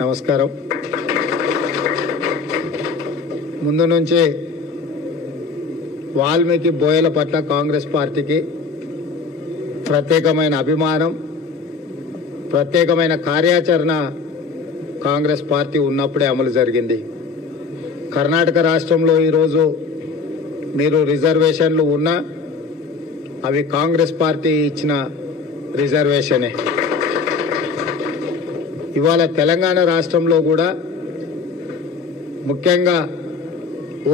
నమస్కారం. ముందు నుంచి వాల్మీకి బోయల పట్ల కాంగ్రెస్ పార్టీకి ప్రత్యేకమైన అభిమానం, ప్రత్యేకమైన కార్యాచరణ కాంగ్రెస్ పార్టీ ఉన్నప్పుడే అమలు జరిగింది. కర్ణాటక రాష్ట్రంలో ఈరోజు మీరు రిజర్వేషన్లు ఉన్నా అవి కాంగ్రెస్ పార్టీ ఇచ్చిన రిజర్వేషనే. ఇవాళ తెలంగాణ రాష్ట్రంలో కూడా ముఖ్యంగా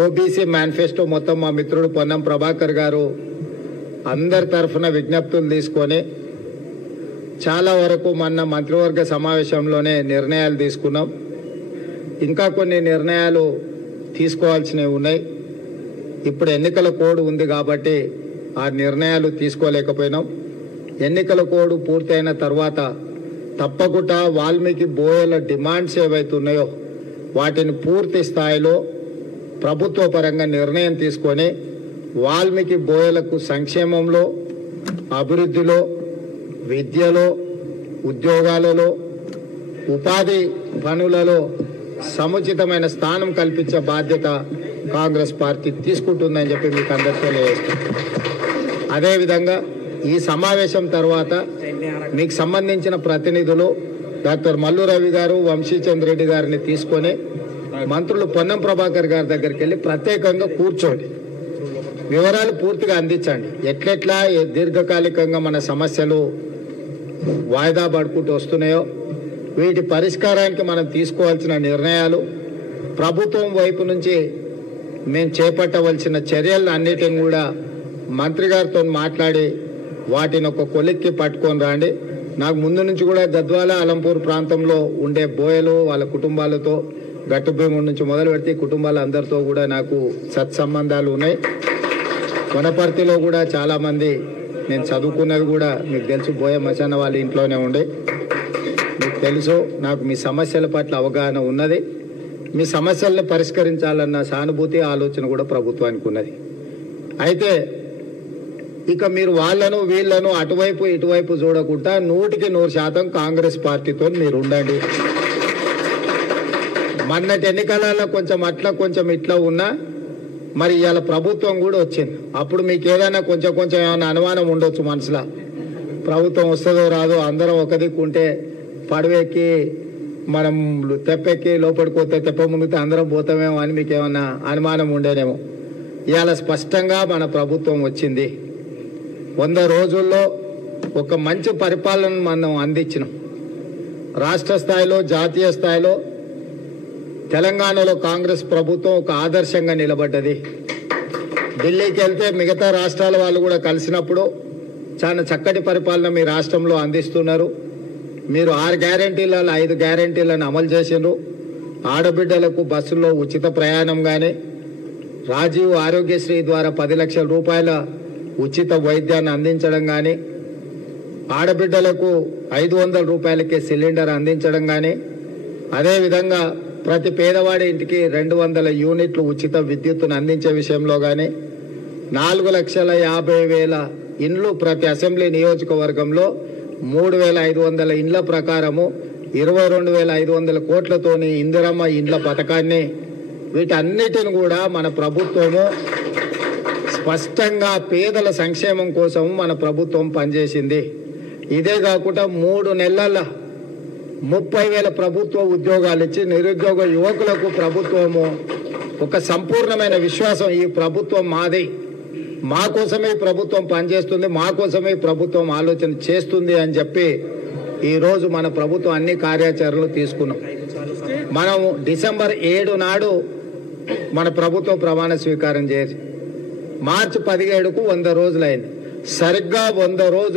ఓబీసీ మేనిఫెస్టో మొత్తం మా మిత్రుడు పొన్నం ప్రభాకర్ గారు అందరి తరఫున విజ్ఞప్తులు తీసుకొని చాలా వరకు మొన్న మంత్రివర్గ సమావేశంలోనే నిర్ణయాలు తీసుకున్నాం. ఇంకా కొన్ని నిర్ణయాలు తీసుకోవాల్సినవి ఉన్నాయి. ఇప్పుడు ఎన్నికల కోడ్ ఉంది కాబట్టి ఆ నిర్ణయాలు తీసుకోలేకపోయినాం. ఎన్నికల కోడ్ పూర్తయిన తర్వాత తప్పకుండా వాల్మీకి బోయల డిమాండ్స్ ఏవైతున్నాయో వాటిని పూర్తి స్థాయిలో ప్రభుత్వ పరంగా నిర్ణయం తీసుకొని వాల్మీకి బోయలకు సంక్షేమంలో, అభివృద్ధిలో, విద్యలో, ఉద్యోగాలలో, ఉపాధి పనులలో సముచితమైన స్థానం కల్పించే బాధ్యత కాంగ్రెస్ పార్టీ తీసుకుంటుందని చెప్పి మీకు అందరికీ తెలియజేస్తాం. అదేవిధంగా ఈ సమావేశం తర్వాత మీకు సంబంధించిన ప్రతినిధులు డాక్టర్ మల్లు రవి గారు, వంశీచంద్ర రెడ్డి గారిని తీసుకొని మంత్రులు పొన్నం ప్రభాకర్ గారి దగ్గరికి వెళ్ళి ప్రత్యేకంగా కూర్చోండి, వివరాలు పూర్తిగా అందించండి. ఎట్లెట్లా దీర్ఘకాలికంగా మన సమస్యలు వాయిదా పడుకుంటూ వస్తున్నాయో వీటి పరిష్కారానికి మనం తీసుకోవాల్సిన నిర్ణయాలు, ప్రభుత్వం వైపు నుంచి మేము చేపట్టవలసిన చర్యలను అన్నిటిని కూడా మంత్రి గారితో మాట్లాడి వాటిని ఒక కొలిక్కి పట్టుకొని రండి. నాకు ముందు నుంచి కూడా గద్వాల, అలంపూర్ ప్రాంతంలో ఉండే బోయలు వాళ్ళ కుటుంబాలతో, గట్టుభీము నుంచి మొదలు పెడితే కుటుంబాల అందరితో కూడా నాకు సత్సంబంధాలు ఉన్నాయి. వనపర్తిలో కూడా చాలామంది నేను చదువుకున్నది కూడా మీకు తెలుసు, బోయ మచాన వాళ్ళ ఇంట్లోనే ఉండే మీకు తెలుసు. నాకు మీ సమస్యల పట్ల అవగాహన ఉన్నది. మీ సమస్యల్ని పరిష్కరించాలన్న సానుభూతి, ఆలోచన కూడా ప్రభుత్వానికి ఉన్నది. అయితే ఇక మీరు వాళ్ళను వీళ్ళను అటువైపు ఇటువైపు చూడకుండా 100% కాంగ్రెస్ పార్టీతో మీరు ఉండండి. మొన్నటి ఎన్నికలలో కొంచెం అట్లా కొంచెం ఇట్లా ఉన్నా మరి ఇవాళ ప్రభుత్వం కూడా వచ్చింది. అప్పుడు మీకు ఏదైనా కొంచెం ఏమైనా అనుమానం ఉండొచ్చు మనసులో, ప్రభుత్వం వస్తుందో రాదో, అందరం ఒక దిక్కుంటే పడవెక్కి మనం తెప్పెక్కి లోపలికి పోతే తెప్ప మునిగితే అందరం పోతామేమో అని మీకు ఏమన్నా అనుమానం ఉండేనేమో. ఇవాళ స్పష్టంగా మన ప్రభుత్వం వచ్చింది. 100 రోజుల్లో ఒక మంచి పరిపాలన మనం అందించినాం. రాష్ట్ర స్థాయిలో, జాతీయ స్థాయిలో తెలంగాణలో కాంగ్రెస్ ప్రభుత్వం ఒక ఆదర్శంగా నిలబడ్డది. ఢిల్లీకి వెళ్తే మిగతా రాష్ట్రాల వాళ్ళు కూడా కలిసినప్పుడు చాలా చక్కటి పరిపాలన మీ రాష్ట్రంలో అందిస్తున్నారు. మీరు 6 గ్యారెంటీలలో 5 గ్యారెంటీలను అమలు చేసిండ్రు. ఆడబిడ్డలకు బస్సుల్లో ఉచిత ప్రయాణం కానీ, రాజీవ్ ఆరోగ్యశ్రీ ద్వారా 10 లక్షల రూపాయల ఉచిత వైద్యాన్ని అందించడం కానీ, ఆడబిడ్డలకు 500 రూపాయలకే సిలిండర్ అందించడం కానీ, అదేవిధంగా ప్రతి పేదవాడి ఇంటికి 200 యూనిట్లు ఉచిత విద్యుత్తును అందించే విషయంలో కానీ, 4,50,000 ఇండ్లు ప్రతి అసెంబ్లీ నియోజకవర్గంలో 3,500 ఇండ్ల ప్రకారము 22,500 కోట్లతోని ఇందిరమ్మ ఇండ్ల పథకాన్ని, వీటన్నిటిని కూడా మన ప్రభుత్వము స్పష్టంగా పేదల సంక్షేమం కోసం మన ప్రభుత్వం పనిచేసింది. ఇదే కాకుండా 3 నెలల 30,000 ప్రభుత్వ ఉద్యోగాలు ఇచ్చి నిరుద్యోగ యువకులకు ప్రభుత్వము ఒక సంపూర్ణమైన విశ్వాసం, ఈ ప్రభుత్వం మాది, మా కోసమే ప్రభుత్వం పనిచేస్తుంది, మా కోసమే ప్రభుత్వం ఆలోచన చేస్తుంది అని చెప్పి ఈరోజు మన ప్రభుత్వం అన్ని కార్యాచరణలు తీసుకున్నాం. మనం డిసెంబర్ 7 నాడు మన ప్రభుత్వం ప్రమాణ స్వీకారం చేసి మార్చి 17కు 100 రోజులైంది. సరిగ్గా 100 రోజులు